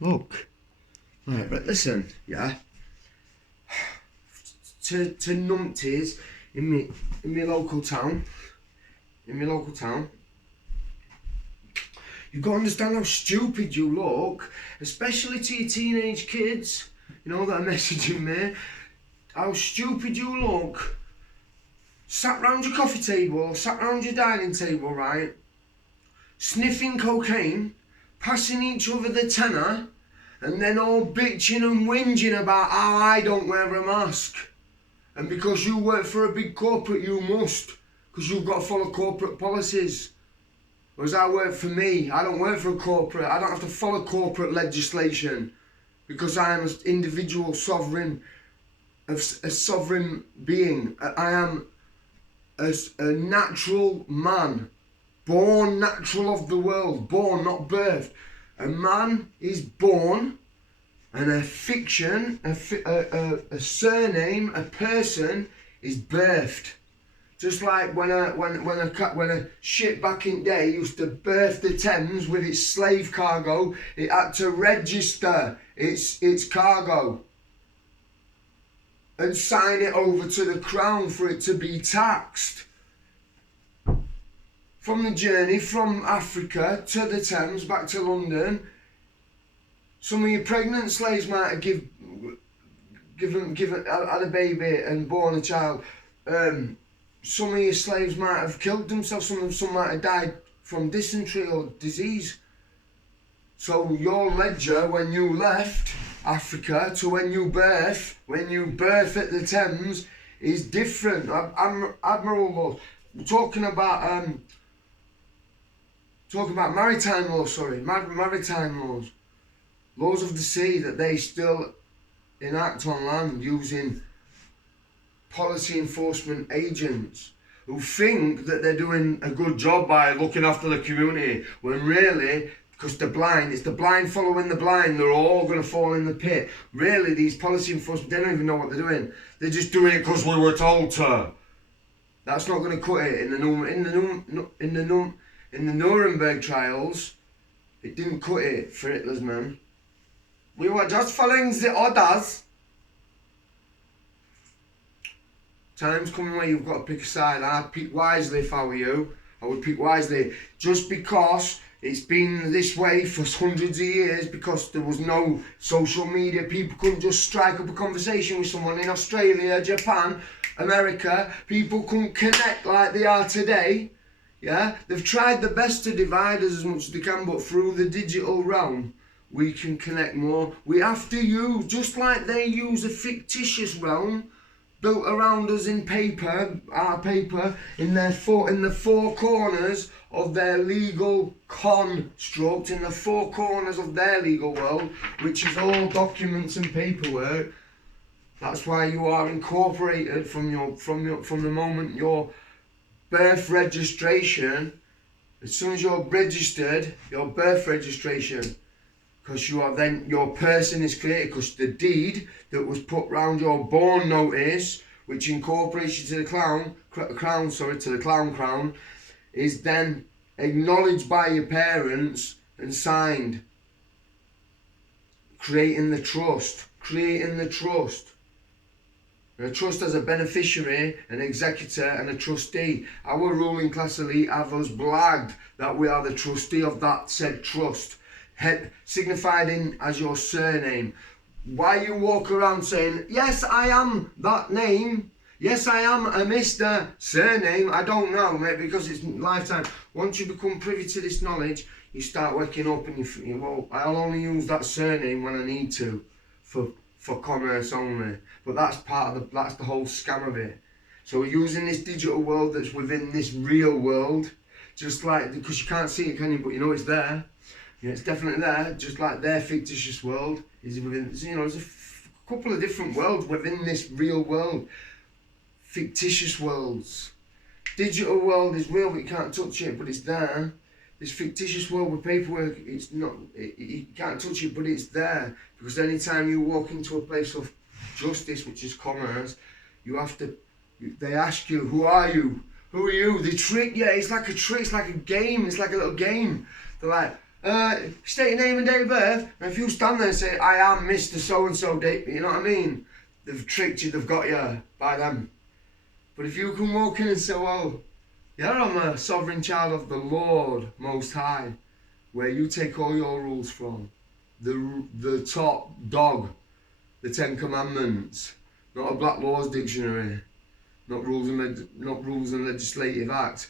Look. Right, but listen, yeah. To numpties in my local town. You've got to understand how stupid you look, especially to your teenage kids, you know, that are messaging me. How stupid you look. Sat round your coffee table, or sat round your dining table, right? Sniffing cocaine, passing each other the tenner, and then all bitching and whinging about how I don't wear a mask. And because you work for a big corporate, you must, because you've got to follow corporate policies. Whereas I work for me, I don't work for a corporate, I don't have to follow corporate legislation, because I am an individual sovereign, a sovereign being. I am a natural man, born natural of the world, born, not birthed. A man is born, and a fiction, a surname, a person is birthed. Just like when a ship back in day used to birth the Thames with its slave cargo, it had to register its cargo and sign it over to the crown for it to be taxed. From the journey from Africa to the Thames back to London, some of your pregnant slaves might have given had a baby and born a child. Some of your slaves might have killed themselves. Some might have died from dysentery or disease. So your ledger when you left Africa to when you birth at the Thames is different. Admiral laws. We're talking about maritime laws. Maritime laws. Laws of the sea that they still enact on land using policy enforcement agents who think that they're doing a good job by looking after the community, when really, because they're blind, it's the blind following the blind, they're all going to fall in the pit. Really, these policy enforcement, they don't even know what they're doing. They're just doing it because we were told to. That's not going to cut it. In the Nuremberg trials, it didn't cut it for Hitler's men. We were just following the orders. Time's coming where you've got to pick a side. I'd pick wisely if I were you. I would pick wisely. Just because it's been this way for hundreds of years, because there was no social media, people couldn't just strike up a conversation with someone in Australia, Japan, America. People couldn't connect like they are today. Yeah, they've tried their best to divide us as much as they can, but through the digital realm, we can connect more. We have to use, just like they use a fictitious realm built around us in paper, our paper, in the four corners of their legal construct, in the four corners of their legal world, which is all documents and paperwork. That's why you are incorporated from the moment your birth registration. As soon as you're registered, your birth registration, because you are then, your person is created, because the deed that was put round your born notice, which incorporates you to the clown crown, is then acknowledged by your parents and signed, creating the trust. And a trust has a beneficiary, an executor and a trustee. Our ruling class elite have us blagged that we are the trustee of that said trust, signified in as your surname. Why you walk around saying, yes, I am that name, yes, I am a Mr. Surname, I don't know, mate, because it's lifetime. Once you become privy to this knowledge, you start waking up and you think, well, I'll only use that surname when I need to, for commerce only. But that's that's the whole scam of it. So we're using this digital world that's within this real world, just like, because you can't see it, can you, but you know it's there. Yeah, it's definitely there, just like their fictitious world is within, there's a couple of different worlds within this real world. Fictitious worlds. Digital world is real, but you can't touch it, but it's there. This fictitious world with paperwork, it's not, you can't touch it, but it's there. Because anytime you walk into a place of justice, which is commerce, you have to, they ask you, who are you? Who are you? They trick you, it's like a trick, it's like a game, it's like a little game. They're like, state your name and date of birth, and if you stand there and say, I am Mr. So-and-so date, you know what I mean? They've tricked you, they've got you by them. But if you can walk in and say, well, yeah, I'm a sovereign child of the Lord Most High, where you take all your rules from, the top dog, the Ten Commandments, not a Black Laws Dictionary, not rules and legislative acts.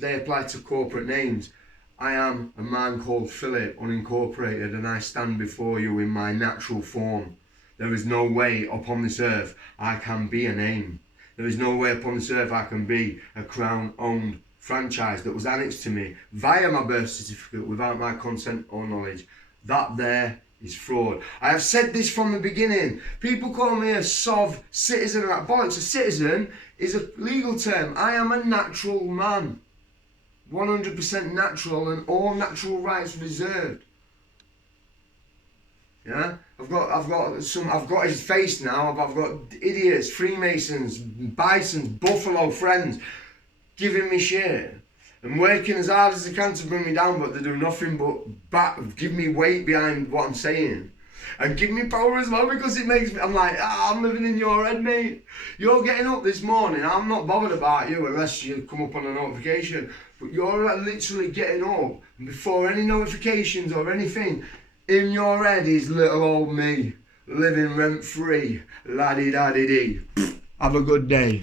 They apply to corporate names. I am a man called Philip, unincorporated, and I stand before you in my natural form. There is no way upon this earth I can be a name. There is no way upon this earth I can be a Crown-owned franchise that was annexed to me via my birth certificate without my consent or knowledge. That there is fraud. I have said this from the beginning. People call me a sov citizen and that bollocks. A citizen is a legal term. I am a natural man. 100% natural and all natural rights reserved. Yeah? I've got his face now. I've got idiots, Freemasons, Bisons, Buffalo friends giving me shit and working as hard as they can to bring me down, but they do nothing but give me weight behind what I'm saying. And give me power as well, because it makes me, I'm like, I'm living in your head, mate. You're getting up this morning, I'm not bothered about you unless you come up on a notification, but you're literally getting up, and before any notifications or anything, in your head is little old me, living rent-free, la-di-da-di-dee. Have a good day.